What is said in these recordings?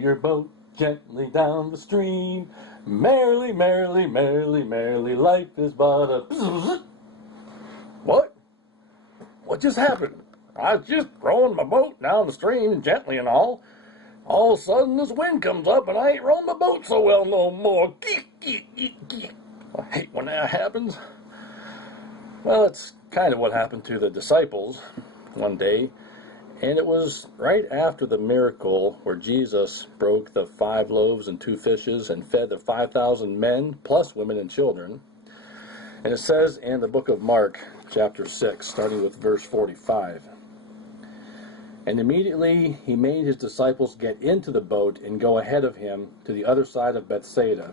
your boat gently down the stream. Merrily, merrily, merrily, merrily, life is but a... What? What just happened? I was just rowing my boat down the stream gently and all. All of a sudden this wind comes up and I ain't rowing my boat so well no more. I hate when that happens. Well, it's kind of what happened to the disciples one day. And it was right after the miracle where Jesus broke the 5 loaves and 2 fishes and fed the 5,000 men, plus women and children. And it says in the book of Mark, chapter 6, starting with verse 45. And immediately he made his disciples get into the boat and go ahead of him to the other side of Bethsaida,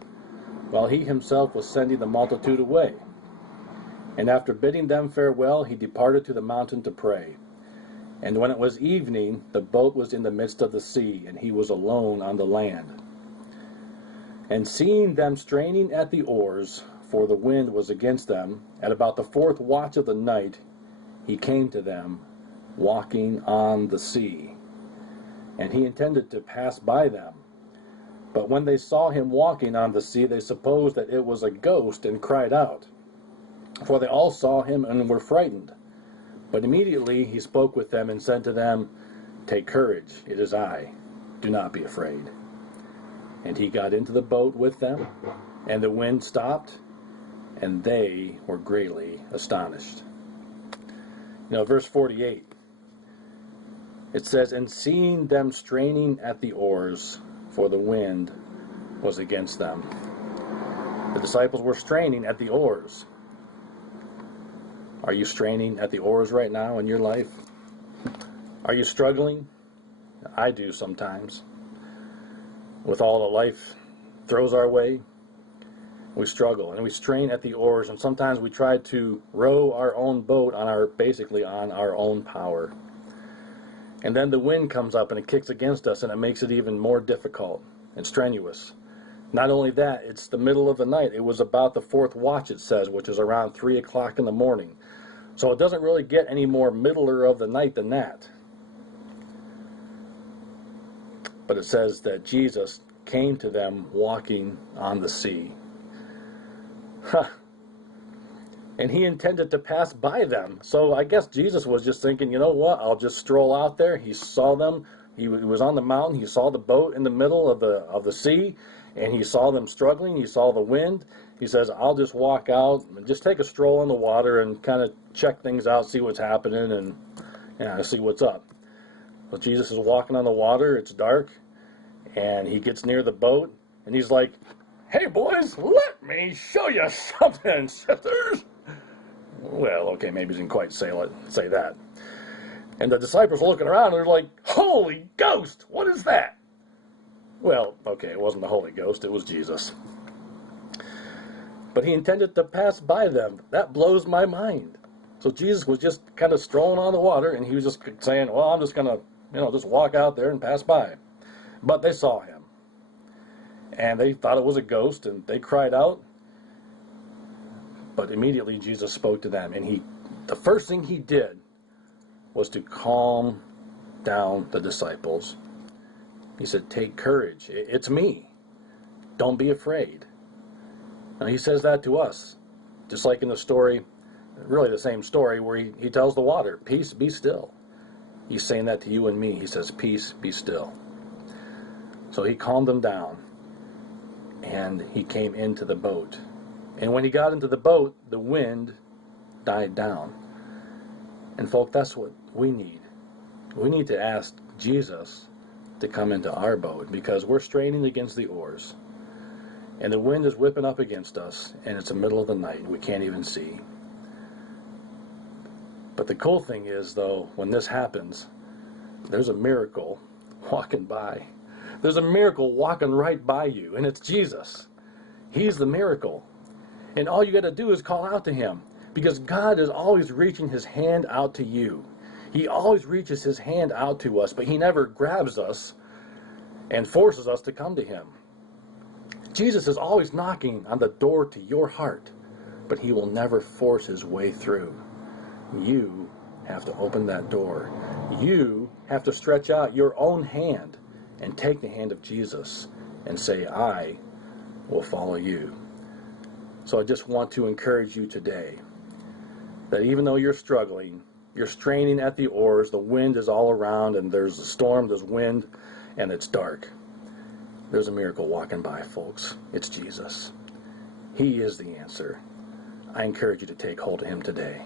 while he himself was sending the multitude away. And after bidding them farewell, he departed to the mountain to pray. And when it was evening, the boat was in the midst of the sea, and he was alone on the land. And seeing them straining at the oars, for the wind was against them, at about the 4th watch of the night, he came to them, walking on the sea. And he intended to pass by them. But when they saw him walking on the sea, they supposed that it was a ghost, and cried out. For they all saw him and were frightened. But immediately he spoke with them and said to them, Take courage, it is I. Do not be afraid. And he got into the boat with them, and the wind stopped, and they were greatly astonished. Verse 48, it says, And seeing them straining at the oars, for the wind was against them. The disciples were straining at the oars. Are you straining at the oars right now in your life? Are you struggling? I do sometimes. With all the life throws our way, we struggle and we strain at the oars, and sometimes we try to row our own boat basically on our own power. And then the wind comes up and it kicks against us, and it makes it even more difficult and strenuous. Not only that, it's the middle of the night. It was about the 4th watch, it says, which is around 3 o'clock in the morning. So it doesn't really get any more middler of the night than that. But it says that Jesus came to them walking on the sea. And he intended to pass by them. So I guess Jesus was just thinking, you know what, I'll just stroll out there. He saw them. He was on the mountain. He saw the boat in the middle of the sea, and he saw them struggling. He saw the wind. He says, I'll just walk out and just take a stroll on the water and kind of check things out, see what's happening, and see what's up. So Jesus is walking on the water. It's dark, and he gets near the boat, and he's like, Hey, boys, let me show you something, sisters. Well, okay, maybe he didn't quite say that. And the disciples are looking around, and they're like, Holy Ghost, what is that? Well, okay, it wasn't the Holy Ghost, it was Jesus. But he intended to pass by them. That blows my mind. So Jesus was just kind of strolling on the water, and he was just saying, well, I'm just going to, just walk out there and pass by. But they saw him. And they thought it was a ghost, and they cried out. But immediately Jesus spoke to them, and the first thing he did was to calm down the disciples. He said, Take courage. It's me. Don't be afraid. Now he says that to us, just like in the story, really the same story, where he tells the water, Peace, be still. He's saying that to you and me. He says, Peace, be still. So he calmed them down, and he came into the boat. And when he got into the boat, the wind died down. And folk, that's what we need. We need to ask Jesus to come into our boat, because we're straining against the oars. And the wind is whipping up against us, and it's the middle of the night, and we can't even see. But the cool thing is, though, when this happens, there's a miracle walking by. There's a miracle walking right by you, and it's Jesus. He's the miracle. And all you got to do is call out to him, because God is always reaching his hand out to you. He always reaches his hand out to us, but he never grabs us and forces us to come to him. Jesus is always knocking on the door to your heart, but he will never force his way through. You have to open that door. You have to stretch out your own hand and take the hand of Jesus and say, I will follow you. So I just want to encourage you today that even though you're struggling, you're straining at the oars, the wind is all around, and there's a storm, there's wind, and it's dark. There's a miracle walking by, folks. It's Jesus. He is the answer. I encourage you to take hold of him today.